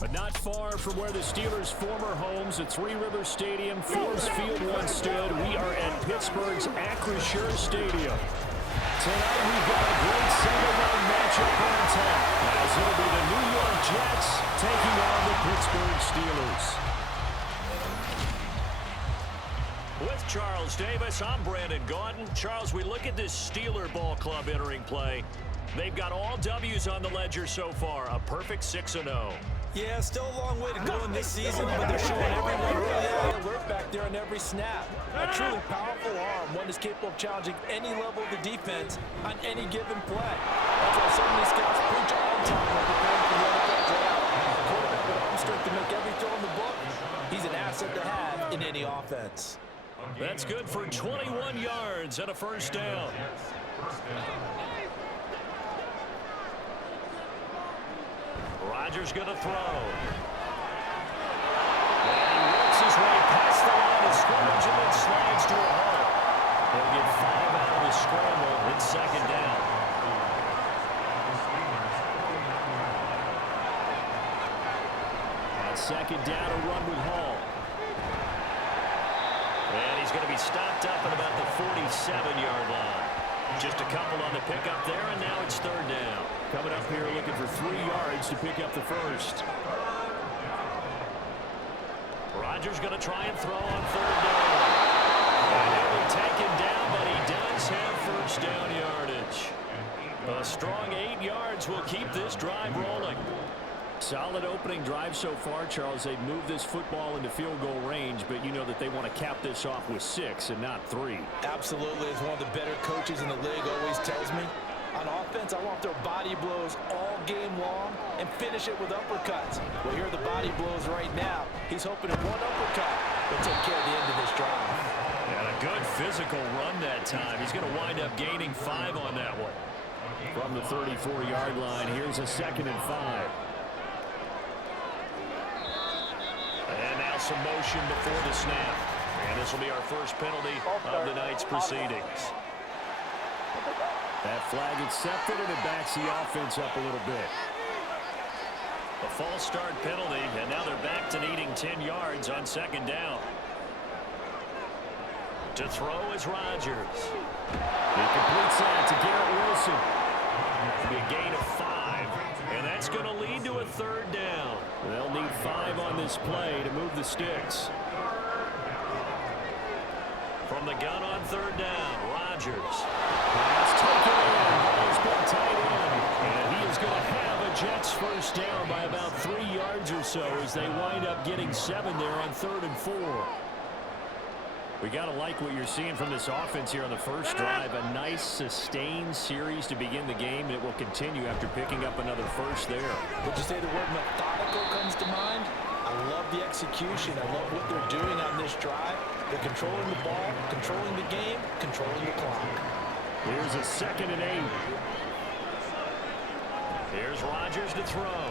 But not far from where the Steelers' former homes at Three Rivers Stadium, Ford's Field once stood, we are at Pittsburgh's Acrisure Stadium. Tonight we've got a great single-round matchup on tap, as it'll be the New York Jets taking on the Pittsburgh Steelers. With Charles Davis, I'm Brandon Gaudin. Charles, we look at this Steeler ball club entering play. They've got all W's on the ledger so far, a perfect 6-0. Yeah, still a long way to go in this season, but they're showing everyone really high alert back there on every snap. A truly powerful arm, one that's capable of challenging any level of the defense on any given play. That's why so many scouts preach all the time when preparing for the NFL draft. A quarterback with arm strength to make every throw in the book, he's an asset to have in any offense. That's good for 21 yards and a first down. Rodgers going to throw. And he works his way past the line of scrimmage and then slides to a halt. He'll get 5 out of the scramble. It's second down. On second down, a run with Hall. And he's going to be stopped up at about the 47-yard line. Just a couple on the pickup there, and now it's third down. Coming up here looking for 3 yards to pick up the first. Rodgers going to try and throw on third down. And he'll be taken down, but he does have first down yardage. A strong 8 yards will keep this drive rolling. Solid opening drive so far, Charles. They've moved this football into field goal range, but you know that they want to cap this off with 6 and not 3. Absolutely. As one of the better coaches in the league always tells me, on offense, I want their body blows all game long and finish it with uppercuts. Well, here are the body blows right now. He's hoping in one uppercut will take care of the end of this drive. And a good physical run that time. He's going to wind up gaining 5 on that one. From the 34-yard line, here's a 2nd and 5. And now some motion before the snap. And this will be our first penalty of the night's proceedings. That flag accepted, and it backs the offense up a little bit. A false start penalty, and now they're back to needing 10 yards on second down. To throw is Rodgers. He completes that to Garrett Wilson. It'll be a gain of 5, and that's going to lead to a third down. They'll need 5 on this play to move the sticks. From the gun on third down, Rodgers. Pass taken in. Ball's been tight end. And he is going to have a Jets first down by about 3 yards or so as they wind up getting 7 there on 3rd and 4. We got to like what you're seeing from this offense here on the first drive. A nice, sustained series to begin the game, and it will continue after picking up another first there. Would you say the word methodical comes to mind? I love the execution. I love what they're doing on this drive. They're controlling the ball, controlling the game, controlling the clock. Here's a 2nd and 8. Here's Rodgers to throw.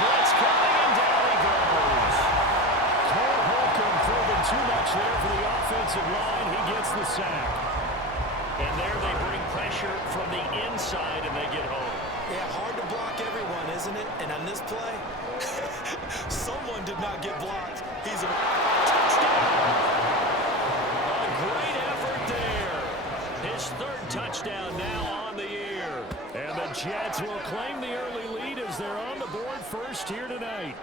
Blitz coming, and down he goes. Cole Holcomb proving too much there for the offensive line. He gets the sack. And there they bring pressure from the inside, and they get home. Yeah, hard to block everyone, isn't it? And on this play, someone did not get blocked. He's a touchdown. A great effort there. His 3rd touchdown now on the year. And the Jets will claim the early lead as they're on the board first here tonight.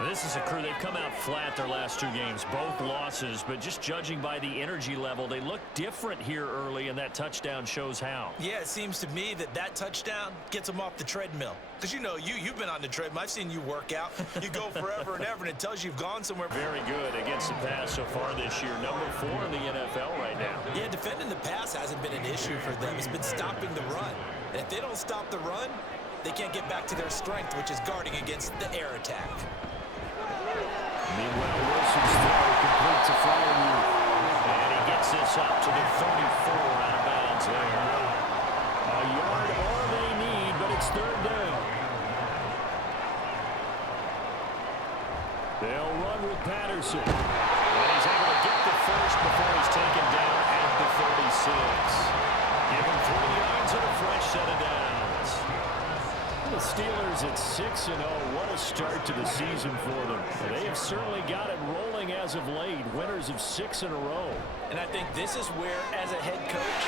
This is a crew. They've come out flat their last 2 games, both losses, but just judging by the energy level, they look different here early, and that touchdown shows how. Yeah, it seems to me that touchdown gets them off the treadmill. Because you know, you've been on the treadmill. I've seen you work out. You go forever and ever, and it tells you you've gone somewhere. Very good against the pass so far this year. Number 4 in the NFL right now. Yeah, defending the pass hasn't been an issue for them. It's been stopping the run. And if they don't stop the run, they can't get back to their strength, which is guarding against the air attack. Meanwhile, Wilson's throw complete to Flyer. And he gets this up to the 34 out of bounds there. A yard all they need, but it's 3rd down. They'll run with Patterson. And he's able to get the first before he's taken down at the 36. Give him 3 yards and a fresh set of downs. The Steelers at 6-0. What a start to the season for them. They have certainly got it rolling as of late. Winners of 6 in a row. And I think this is where, as a head coach,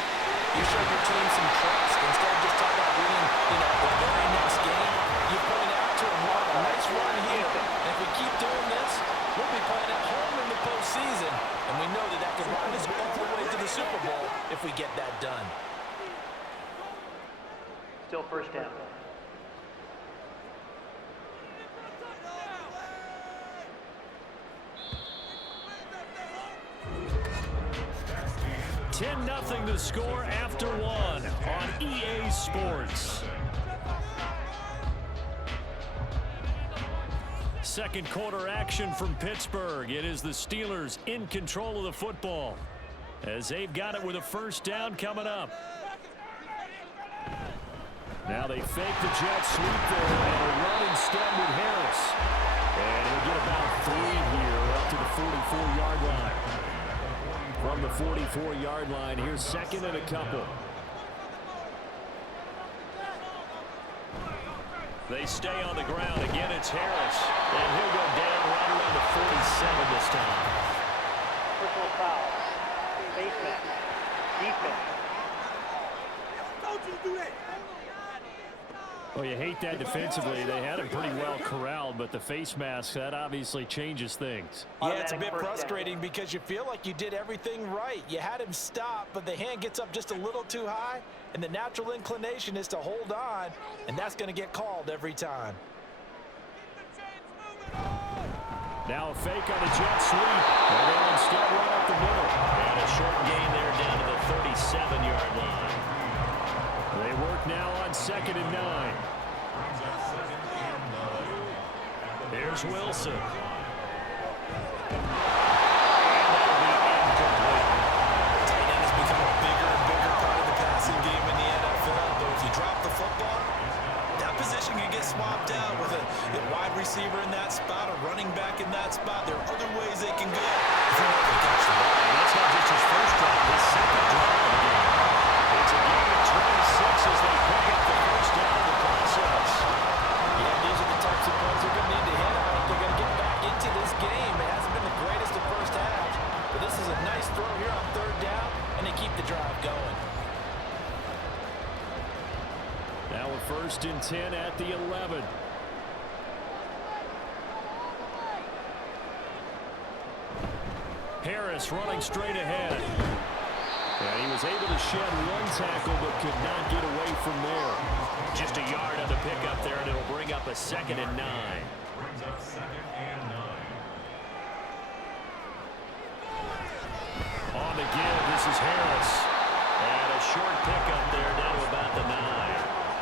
you show your team some trust. Instead of just talking about winning, the very next game, you point out to them, wow, a nice run here. And if we keep doing this, we'll be playing at home in the postseason. And we know that can ride us all the way to the Super Bowl if we get that done. Still first down. Nothing to score after one on EA Sports. Second quarter action from Pittsburgh. It is the Steelers in control of the football as they've got it with a first down coming up. Now they fake the jet sweep there and a run instead with Harris. And he'll get about 3 here up to the 44-yard line. From the 44-yard line, here's second and a couple. They stay on the ground. Again, it's Harris. And he'll go down right around the 47 this time. Personal foul. Face mask. Defense. Don't you do that. Well, you hate that defensively. They had him pretty well corralled, but the face mask, that obviously changes things. Yeah, it's a bit frustrating because you feel like you did everything right. You had him stop, but the hand gets up just a little too high, and the natural inclination is to hold on, and that's going to get called every time. Now a fake on a jet sweep, and they'll instead run up the middle. And a short gain there down to the 37-yard line. They work now on 2nd and 9. Here's Wilson. Tight end has become a bigger and bigger part of the passing game in the NFL. But if you drop the football, that position can get swapped out with a wide receiver in that spot, a running back in that spot. There are other ways they can go if you're not going to catch the ball. And that's not just his first drop, his second drop of the game. It's a game of 26 as they pick up the first down in the process. Yeah, these are the types of plays they're going to need to hit on if they're going to get back into this game. It hasn't been the greatest of first halves, but this is a nice throw here on 3rd down, and they keep the drive going. Now a 1st and 10 at the 11. Harris running straight ahead. And he was able to shed 1 tackle but could not get away from there. Just a yard on the pickup there, and it'll bring up a 2nd and 9. On the give, this is Harris. And a short pickup there down to about the 9.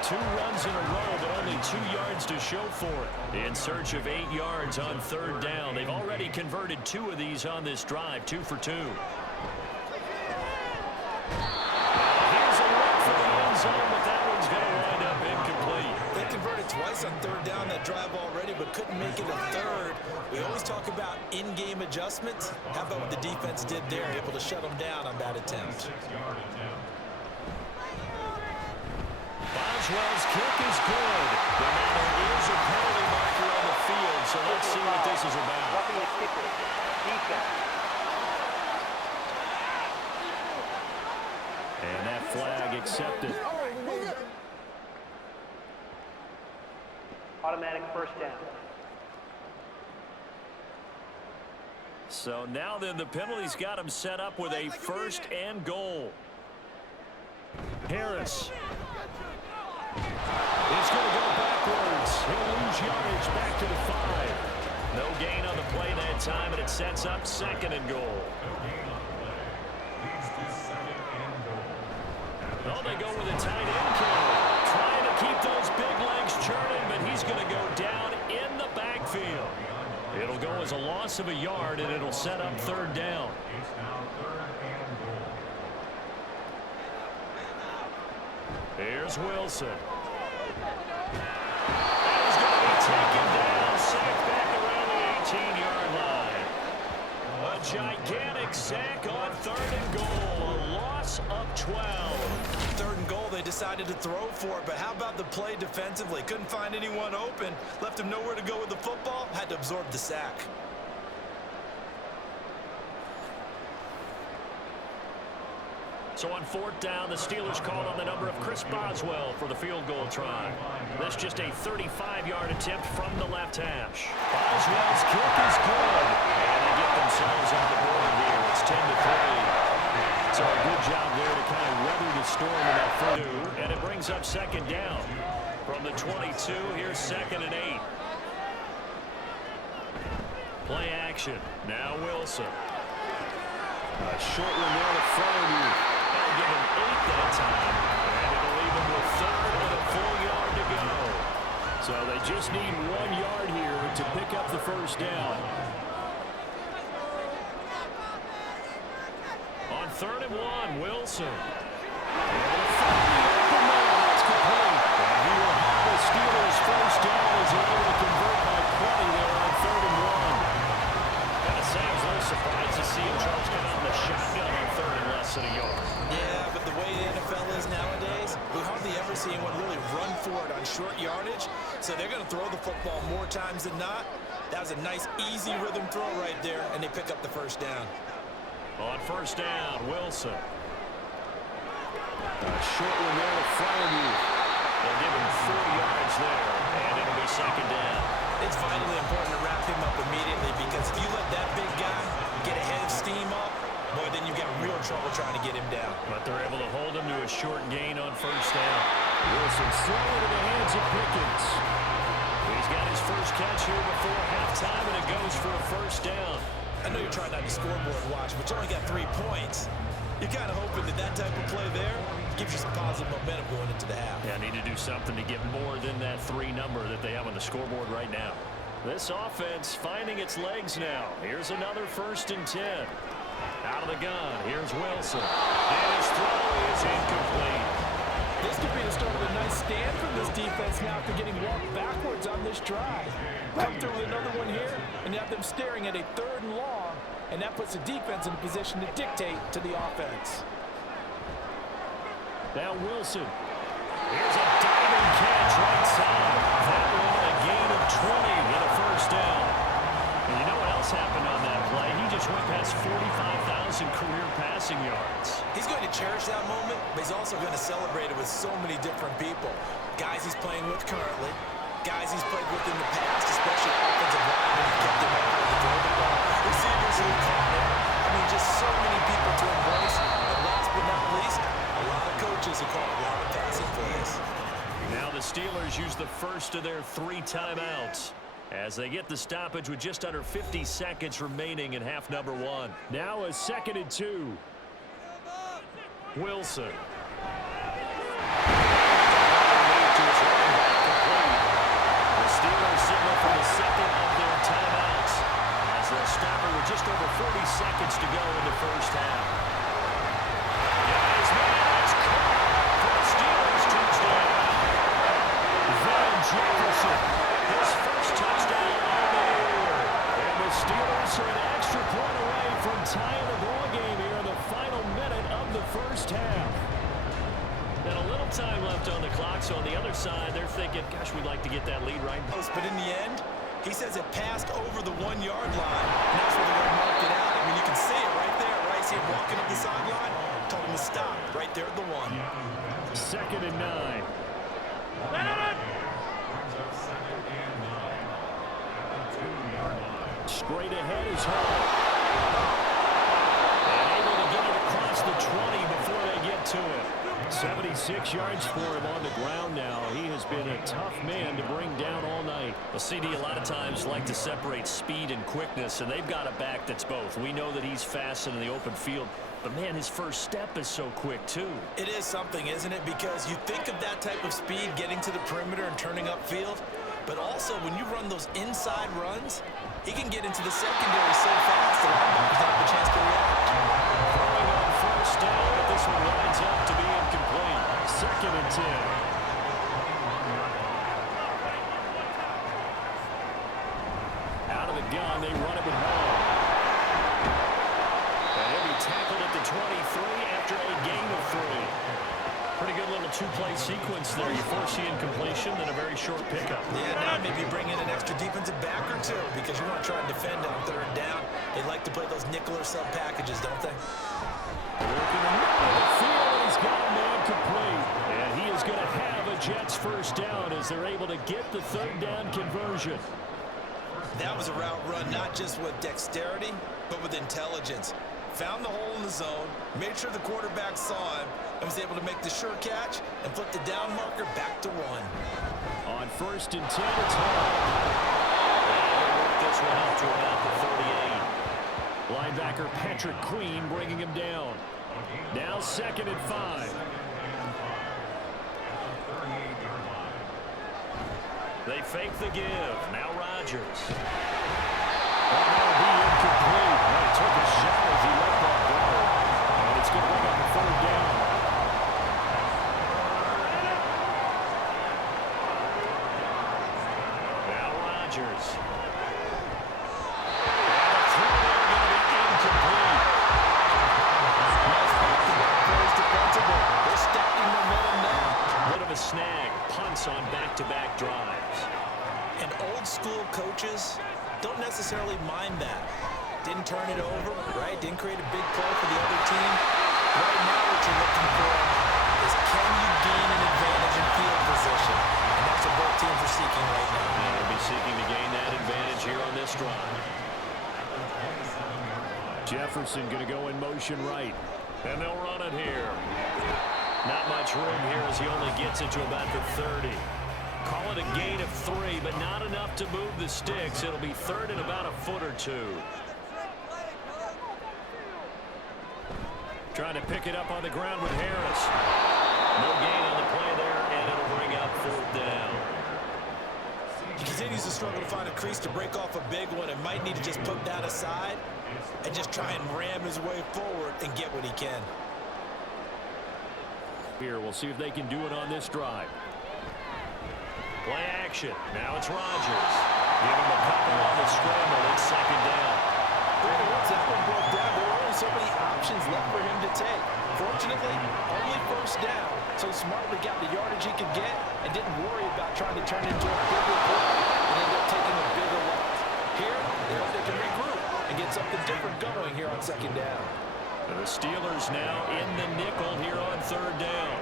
2 runs in a row, but only 2 yards to show for it. In search of 8 yards on 3rd down. They've already converted 2 of these on this drive, 2 for 2. Here's a look for the end zone, but that one's going to wind up incomplete. They converted twice on 3rd down that drive already, but couldn't make it a 3rd. We always talk about in-game adjustments. How about what the defense did there, able to shut them down on that attempt? Boswell's kick is good. But now there is a penalty marker on the field, so let's see what this is about. Roughing the kicker. Defense. And that flag accepted. Automatic first down. So now then the penalty's got him set up with a 1st and goal. Harris. He's going to go backwards. He'll lose yardage back to the 5. No gain on the play that time, and it sets up 2nd and goal. Well, they go with a tight end carry. Trying to keep those big legs churning, but he's going to go down in the backfield. It'll go as a loss of a yard, and it'll set up 3rd down. Here's Wilson. And he's going to be taken down, sacked back around the 18-yard line. A gigantic sack on 3rd and goal, a loss of 12. 3rd and goal, they decided to throw for it, but how about the play defensively? Couldn't find anyone open, left him nowhere to go with the football, had to absorb the sack. So on fourth down, the Steelers called on the number of Chris Boswell for the field goal try. That's just a 35-yard attempt from the left hash. Boswell's kick is good. And they get themselves on the board here. It's 10-3. So a good job there to kind of weather the storm in that first. And it brings up second down. From the 22, here's 2nd and 8. Play action. Now Wilson. A short one there to Fryer. They'll give him 8 that time. And it'll leave him with 3rd and a full yard to go. So they just need 1 yard here to pick up the first down. On 3rd and 1, Wilson. That's complete. And he will have the Steelers first down as they're able to convert by 20 there on 3rd and 1. Kind of sounds a little surprised to see him Charles come out in the shotgun on 3rd and less than a yard. Yeah, but the way the NFL is nowadays, we hardly ever see anyone really run for it on short yardage. So they're going to throw the football more times than not. That was a nice, easy rhythm throw right there, and they pick up the first down. On first down, Wilson. A short one there to Fryer. They'll give him 4 yards there, and it'll be second down. It's vitally important to wrap him up immediately because if you let that big guy get ahead of steam up, boy, then you've got real trouble trying to get him down. But they're able to hold him to a short gain on first down. Wilson throw into the hands of Pickens. He's got his first catch here before halftime, and it goes for a first down. I know you're trying not to scoreboard watch, but you only got 3 points. You're kind of hoping that that type of play there gives you some positive momentum going into the half. Yeah, need to do something to get more than that 3 number that they have on the scoreboard right now. This offense finding its legs now. Here's another 1st and 10. Out of the gun, here's Wilson. And his throw is incomplete. This could be the start of a nice stand from this defense now after getting walked backwards on this drive. Come through with another one here and have them staring at a 3rd and long, and that puts the defense in a position to dictate to the offense. Now Wilson. Here's a diving catch right side. That one a gain of 20 and a first down. And you know what else happened on that play? He just went past 45,000 career passing yards. He's going to cherish that moment, but he's also going to celebrate it with so many different people. Guys he's playing with currently, guys he's played with in the past, especially offensive linemen who kept him able to throw the ball. Receivers who caught him. I mean, just so many people to embrace. And last but not least, a lot of coaches who call a lot of passing plays. Now the Steelers use the first of their 3 timeouts as they get the stoppage with just under 50 seconds remaining in half number 1. Now a 2nd and 2. Wilson. The Steelers signal for the 2nd of their timeouts as they'll stop it with just over 40 seconds to go in the first half. Guys, man, that's caught for the Steelers touchdown. Van Jefferson. His first touchdown of the year. And the Steelers are an extra point away from tying the ball game here in the final minute of the first half. And a little time left on the clock, so on the other side, they're thinking, gosh, we'd like to get that lead right now. But in the end, he says it passed over the 1 yard line, and that's where they're going to mark it out. I mean, you can see it right there, right? See him walking up the sideline, told him to stop right there at the 1. 2nd and 9. Straight ahead is Hall. And able to get it across the 20 before they get to it. 76 yards for him on the ground now. He has been a tough man to bring down all night. Well, CD a lot of times like to separate speed and quickness, and they've got a back that's both. We know that he's fast in the open field, but, man, his first step is so quick, too. It is something, isn't it? Because you think of that type of speed getting to the perimeter and turning upfield, but also when you run those inside runs, he can get into the secondary so fast the linebackers don't have a chance to react. Throwing on first down, but this one lines up to be incomplete. 2nd and 10. Out of the gun, they run it with Hall. And he'll be tackled at the 23 after a gain of 3. Pretty good little two-play sequence there. You force the incompletion, then a very short pickup. Yeah, now maybe bring in an extra defensive back or two because you want to try and defend on third down. They like to play those nickel or sub packages, don't they? Working the middle of the field, he's got a man complete. And he is going to have a Jets first down as they're able to get the third down conversion. That was a route run not just with dexterity, but with intelligence. Found the hole in the zone, made sure the quarterback saw him, and was able to make the sure catch and flip the down marker back to 1. On 1st and 10, it's Hall. This one out to about the 38. Linebacker Patrick Queen bringing him down. Now 2nd and 5. They fake the give. Now Rodgers. That'll be incomplete. He took a shot as he let that go. And it's going to bring up a 3rd down. Now Rodgers. Snag, punts on back-to-back drives. And old-school coaches don't necessarily mind that. Didn't turn it over, right? Didn't create a big play for the other team. Right now what you're looking for is can you gain an advantage in field position? And that's what both teams are seeking right now. And they'll be seeking to gain that advantage here on this drive. Jefferson going to go in motion right. And they'll run it here. Not much room here as he only gets it to about the 30. Call it a gain of 3, but not enough to move the sticks. It'll be 3rd and about a foot or 2. Trying to pick it up on the ground with Harris. No gain on the play there, and it'll bring up 4th down. He continues to struggle to find a crease to break off a big one and might need to just put that aside and just try and ram his way forward and get what he can. Here, we'll see if they can do it on this drive. Play action. Now it's Rodgers. Give him a couple on the scramble. It's 2nd down. Once that one broke down, there were only so many options left for him to take. Fortunately, only 1st down, so he smartly got the yardage he could get and didn't worry about trying to turn it into a bigger play and end up taking a bigger loss. Here, they can regroup and get something different going here on 2nd down. The Steelers now in the nickel here on 3rd down.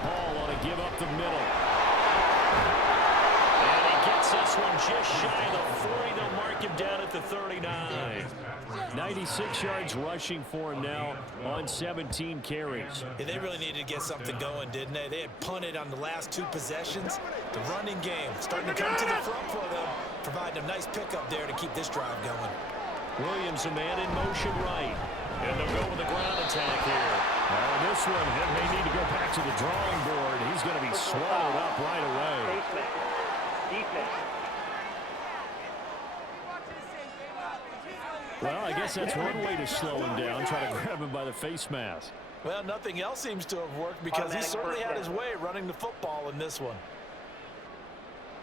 Hall want to give up the middle. And he gets this one just shy of the 40. They'll mark him down at the 39. 96 yards rushing for him now on 17 carries. Yeah, they really needed to get something going, didn't they? They had punted on the last 2 possessions. The running game starting to come to the front for them, providing a nice pickup there to keep this drive going. Williams, a man in motion right. And they'll go with the ground attack here. This one, he may need to go back to the drawing board. He's going to be swallowed up right away. Defense. Well, I guess that's one way to slow him down, try to grab him by the face mask. Well, nothing else seems to have worked because he certainly had his way running the football in this one.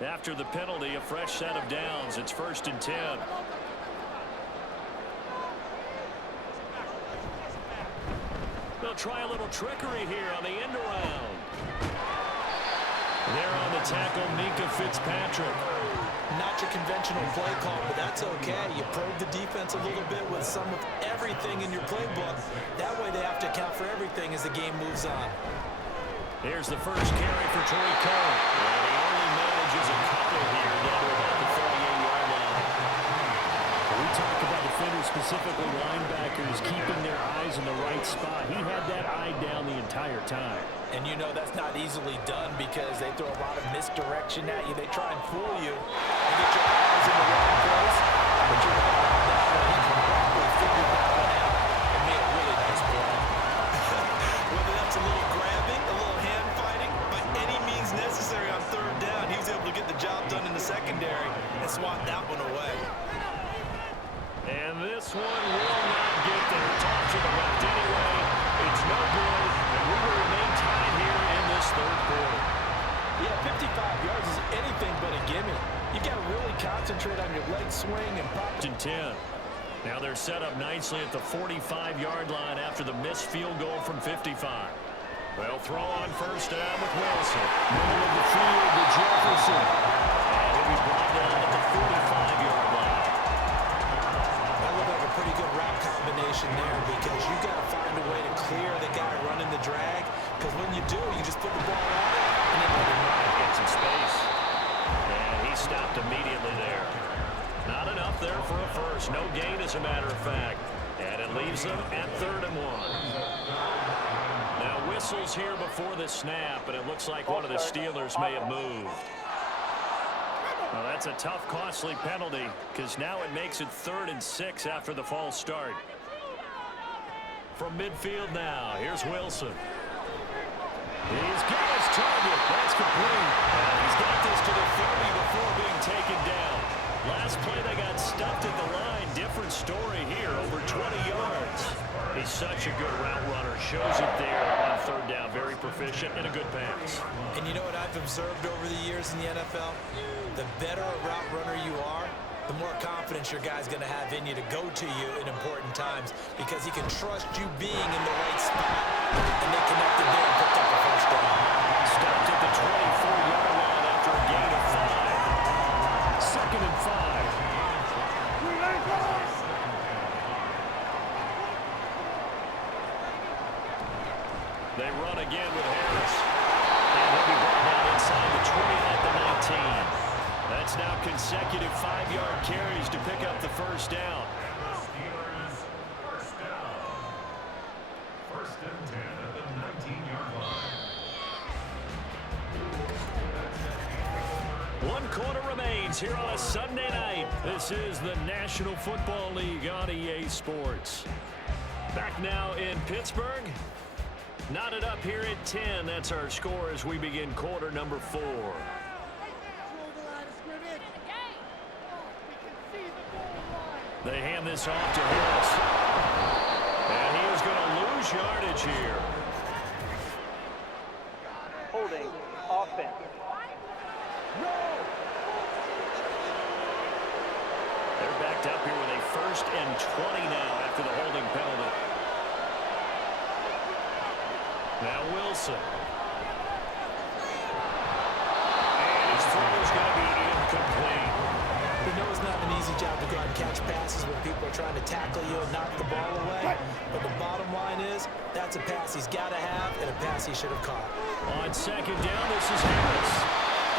After the penalty, a fresh set of downs. It's 1st and 10. They'll try a little trickery here on the end around. There on the tackle, Minka Fitzpatrick. Not your conventional play call, but that's okay. You probe the defense a little bit with some of everything in your playbook. That way they have to account for everything as the game moves on. Here's the first carry for Tariq Cohen. And he only manages a couple here down to about the 38-yard line. We talk about defenders, specifically linebackers, keeping their eyes in the right spot. He had that eye down the entire time. And you know that's not easily done because they throw a lot of misdirection at you. They try and fool you and get your eyes in the wrong place. But you're not on that one. He correctly figured that one out and made a really nice play. Whether that's a little grabbing, a little hand fighting, by any means necessary on 3rd down, he was able to get the job done in the secondary and swat that one away. And this one will not get there. Toss to the left anyway. It's no good. And we will remain tied here in this 3rd quarter. Yeah, 55 yards is anything but a gimme. You got to really concentrate on your leg swing and pop. 10. Now they're set up nicely at the 45-yard line after the missed field goal from 55. They'll throw on first down with Wilson. Middle of the field to Jefferson. And he'll be brought down at the 45-yard line. That looked like a pretty good route combination there because you got to find a way to clear the guy running the drag. Because when you do, you just put the ball on it and then let him run. Get some space. And he stopped immediately there. Not enough there for a first. No gain, as a matter of fact. And it leaves them at 3rd and 1. Now whistles here before the snap, and it looks like one of the Steelers may have moved. Well, that's a tough, costly penalty because now it makes it 3rd and 6 after the false start. From midfield now, here's Wilson. He's got his target. That's complete. He's got this to the 30 before being taken down. Last play they got stuffed at the line. Different story here, over 20 yards. He's such a good route runner. Shows it there on 3rd down. Very proficient and a good pass. And you know what I've observed over the years in the NFL? The better a route runner you are, the more confidence your guy's going to have in you to go to you in important times because he can trust you being in the right spot. And they connected there and picked up the first down. Stopped at the 24-yard line after a gain of 5. 2nd and 5. They run again with Harris. And he'll be brought down inside the 20 at the 19. That's now consecutive 5-yard carries to pick up the first down. First and 10 at the 19-yard line. 1 quarter remains here on a Sunday night. This is the National Football League on EA Sports. Back now in Pittsburgh. Knotted up here at 10. That's our score as we begin quarter number 4. They hand this off to Harris. And he is going to lose yardage here. Holding offense. They're backed up here with a 1st and 20 now after the holding penalty. Now Wilson. And his throw is going to be incomplete. You know it's not an easy job to go out and catch passes when people are trying to tackle you and knock the ball away. But the bottom line is, that's a pass he's got to have and a pass he should have caught. On 2nd down, this is Harris.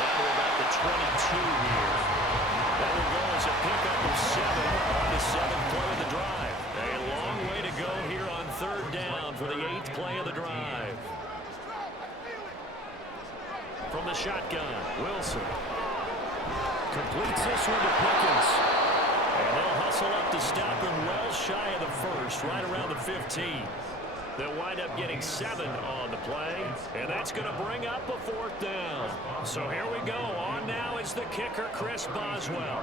Down to about the 22 here. That will go as a pickup of 7 on the 7th play of the drive. A long way to go here on 3rd down for the 8th play of the drive. From the shotgun, Wilson. Completes this one to Pickens. And they'll hustle up to stop him well shy of the 1st, right around the 15. They'll wind up getting 7 on the play, and that's going to bring up a 4th down. So here we go. On now is the kicker, Chris Boswell.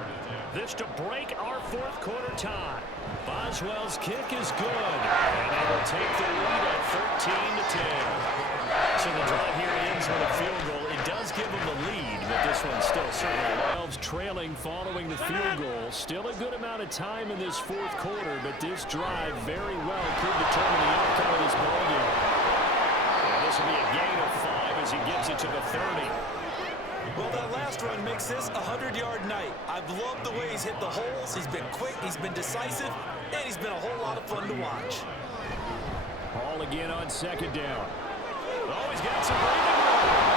This to break our 4th quarter tie. Boswell's kick is good, and they will take the lead at 13-10. So the drive here ends with a field goal. It does give them the lead, but this one's still certainly Elves trailing following the field goal. Still a good amount of time in this 4th quarter, but this drive very well could determine the outcome of this ballgame. And this will be a gain of 5 as he gets it to the 30. Well, that last run makes this a 100-yard night. I've loved the way he's hit the holes. He's been quick, he's been decisive, and he's been a whole lot of fun to watch. Ball again on 2nd down. Oh, he's got some breathing room.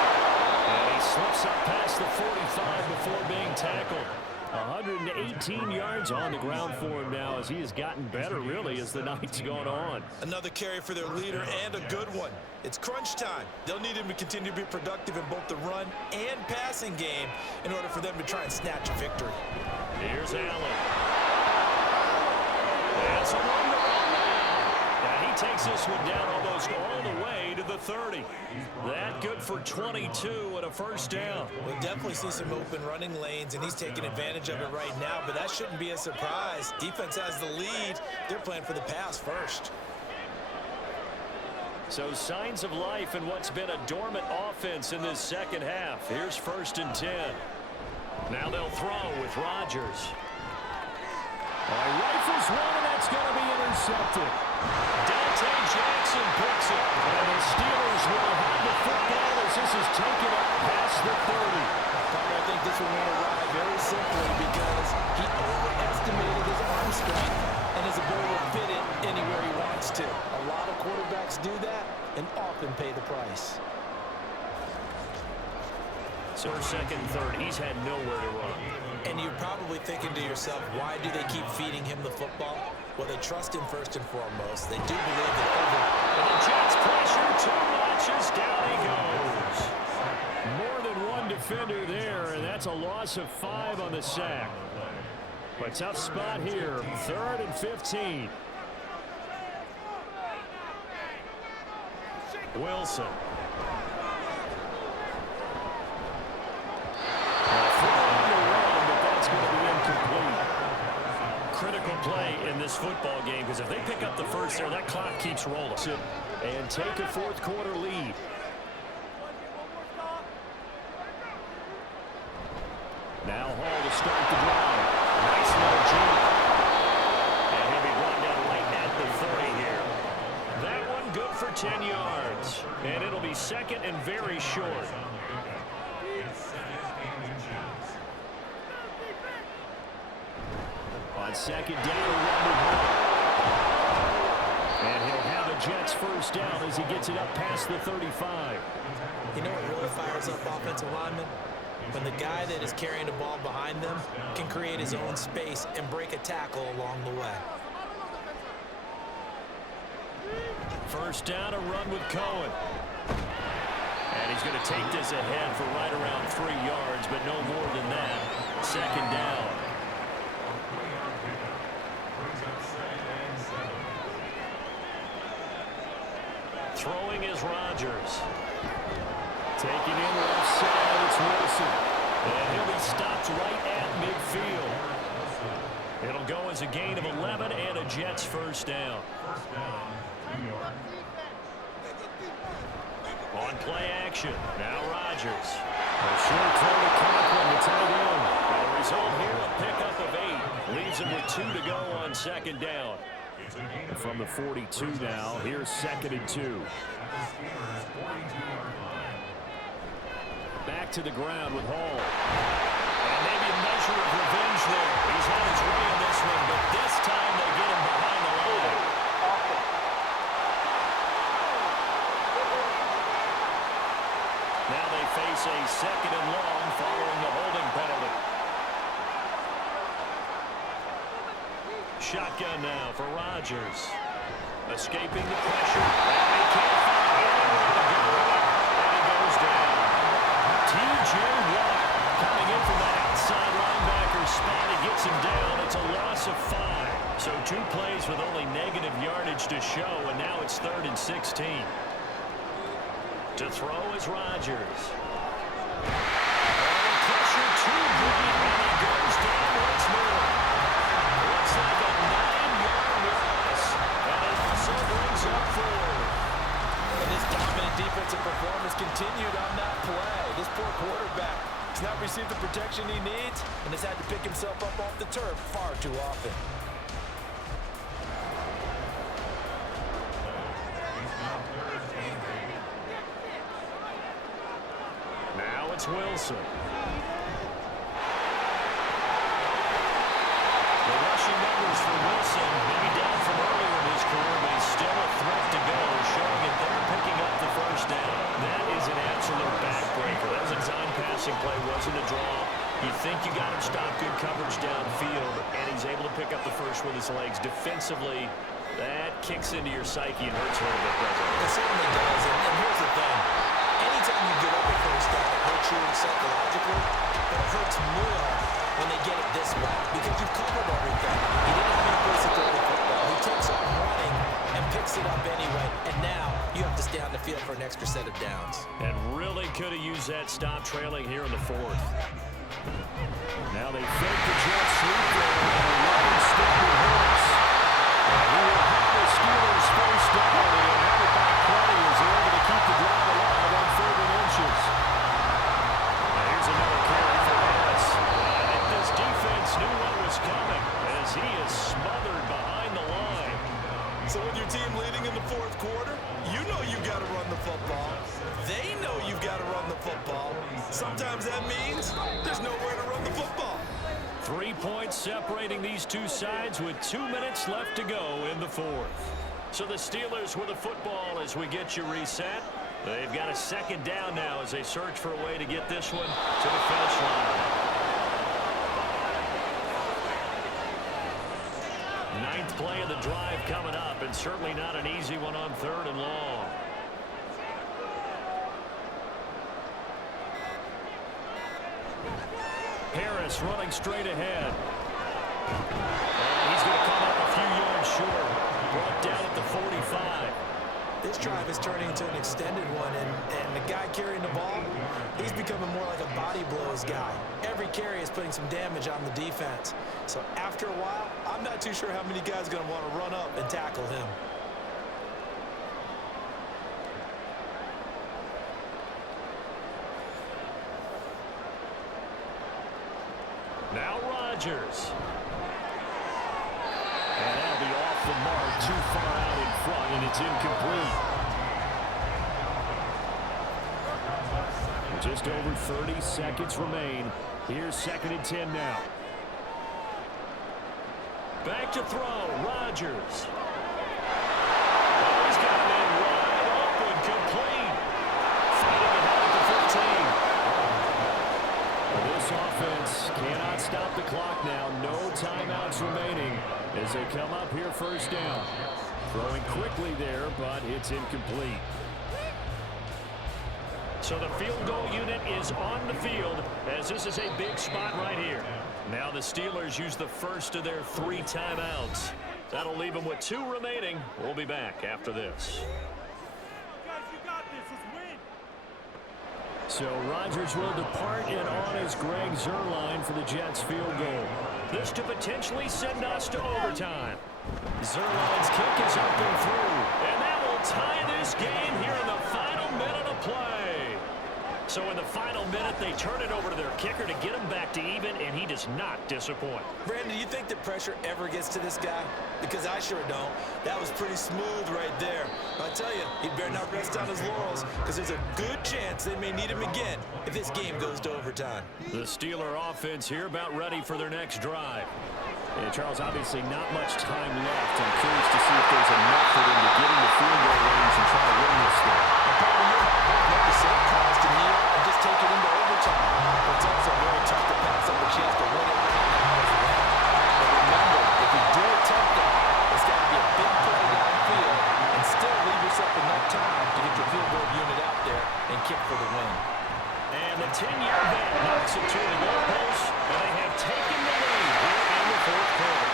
And he slips up past the 45 before being tackled. 118 yards on the ground for him now as he has gotten better, really, as the night's gone on. Another carry for their leader and a good one. It's crunch time. They'll need him to continue to be productive in both the run and passing game in order for them to try and snatch a victory. Here's Allen. That's a run to run now. And he takes this one down almost all the way to the 30. That good for 22 and a first down. We'll definitely see some open running lanes, and he's taking advantage of it right now, but that shouldn't be a surprise. Defense has the lead. They're playing for the pass first. So signs of life in what's been a dormant offense in this 2nd half. Here's 1st and 10. Now they'll throw with Rodgers. Oh, he rifles one, and that's going to be intercepted. Dante Jackson picks it. And the Steelers will have the football as this is taken up past the 30. I think this one went awry very simply because he overestimated his arm strength and his ability to fit it anywhere he wants to. A lot of quarterbacks do that and often pay the price. So second and third, he's had nowhere to run. And you're probably thinking to yourself, why do they keep feeding him the football? Well, they trust him first and foremost. They do believe that And the Jets pressure, too much, as down he goes. More than one defender there, and that's a loss of 5 on the sack. But tough spot here, 3rd and 15. Wilson. Critical play in this football game, because if they pick up the first there, that clock keeps rolling. And take a fourth quarter lead. Now Hall to start the drive. Nice little jump. And he'll be run down late at the 30 here. That one good for 10 yards. And it'll be second and very short. On second down, and he'll have a Jets first down as he gets it up past the 35. You know what really fires up offensive linemen? When the guy that is carrying the ball behind them can create his own space and break a tackle along the way. First down, a run with Cohen. And he's going to take this ahead for right around 3 yards, but no more than that. Second down. Throwing is Rodgers. Taking in left side, it's Wilson. And he'll be stopped right at midfield. It'll go as a gain of 11 and a Jets first down. On play action, now Rodgers. A short throw to Conklin, the tight end. And the result here, a pickup of 8. Leaves him with 2 to go on second down. From the 42 now, here's 2nd and 2. Back to the ground with Hall. And maybe a measure of revenge there. He's had his way in this one, but this time they get him behind the line. Now they face a second and long following the holding penalty. Shotgun now for Rodgers. Escaping the pressure. And he can't find anywhere to go. And he goes down. T.J. Watt coming in from that outside linebacker spot. He gets him down. It's a loss of 5. So 2 plays with only negative yardage to show, and now it's 3rd and 16. To throw is Rodgers. And pressure too great, and he goes down once more. Looks like a 9-yard loss, and it also brings up 4. And this dominant defensive performance continued on that play. This poor quarterback has not received the protection he needs and has had to pick himself up off the turf far too often. Now it's Wilson. The rushing numbers for Wilson, maybe down from earlier in his career, but he's still a threat to go, showing that they're picking up the first down. That is an absolute backbreaker. That was a design passing play, wasn't a draw. You think you got him stopped, good coverage downfield, and he's able to pick up the first with his legs. Defensively, that kicks into your psyche and hurts a little bit, doesn't it? It certainly does, and here's the thing. Anytime you get up for a stop, it hurts you psychologically, but it hurts more when they get it this way, because you've covered everything. He didn't have any place to throw the football. He takes off running and picks it up anyway, and now you have to stay on the field for an extra set of downs. And really could have used that stop trailing here in the 4th. Now they fake the jet sweep there, and Robin Stanley hurts. And he will have the Steelers first down, and he'll have it back plenty as they're able to keep the drive alive on 3rd and inches. Here's another carry for Harris. I think this defense knew what was coming as he is 3 points separating these two sides with 2 minutes left to go in the fourth. So the Steelers with the football as we get you reset. They've got a second down now as they search for a way to get this one to the finish line. Ninth play of the drive coming up, and certainly not an easy one on 3rd and long. Harris running straight ahead. And he's going to come up a few yards short. Brought down at the 45. This drive is turning into an extended one, and the guy carrying the ball, he's becoming more like a body blows guy. Every carry is putting some damage on the defense. So after a while, I'm not too sure how many guys are going to want to run up and tackle him. Now Rodgers. And that'll be off the mark, too far out in front, and it's incomplete. Just over 30 seconds remain. Here's 2nd and 10 now. Back to throw, Rodgers. Oh, he's got it wide open, complete. Fighting it out at the 15. This offense cannot stop the clock now. No timeouts remaining as they come up here 1st down. Throwing quickly there, but it's incomplete. So the field goal unit is on the field as this is a big spot right here. Now the Steelers use the first of their 3 timeouts. That'll leave them with 2 remaining. We'll be back after this. So Rodgers will depart, and on is Greg Zuerlein for the Jets field goal. This to potentially send us to overtime. Zuerlein's kick is up and through, and that will tie this game here in the final minute of play. So in the final minute, they turn it over to their kicker to get him back to even, and he does not disappoint. Brandon, do you think the pressure ever gets to this guy? Because I sure don't. That was pretty smooth right there. I tell you, he better not rest on his laurels, because there's a good chance they may need him again if this game goes to overtime. The Steeler offense here about ready for their next drive. And Charles, obviously not much time left. I'm curious to see if there's enough for them to get in the field goal range and try to win this thing. To kneel and just take it into overtime. But it's also very tough to pass up a chance to win it right now as well. But remember, if you do attempt that, it's got to be a big play downfield and still leave yourself enough time to get your field goal unit out there and kick for the win. And the 10-year vet knocks it to the goalpost, and they have taken the lead here in the 4th quarter.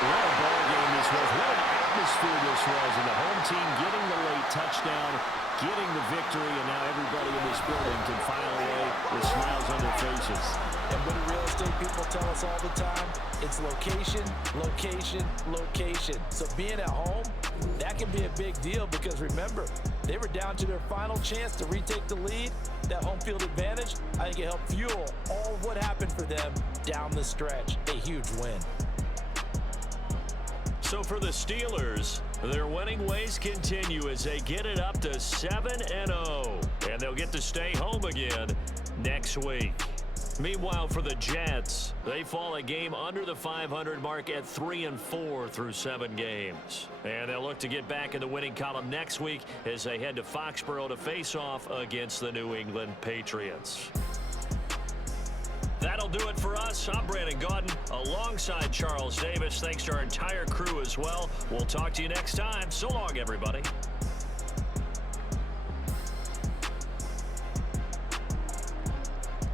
What a ball game this was. What an atmosphere this was. And the home team getting the late touchdown, getting the victory, and now everybody in this building can file away with smiles on their faces. And what do real estate people tell us all the time? It's location, location, location. So being at home, that can be a big deal because remember, they were down to their final chance to retake the lead. That home field advantage, I think it helped fuel all of what happened for them down the stretch. A huge win. So for the Steelers, their winning ways continue as they get it up to 7-0. And they'll get to stay home again next week. Meanwhile, for the Jets, they fall a game under the 500 mark at 3-4 through 7 games. And they'll look to get back in the winning column next week as they head to Foxborough to face off against the New England Patriots. That'll do it for us. I'm Brandon Gaudin alongside Charles Davis. Thanks to our entire crew as well. We'll talk to you next time. So long, everybody.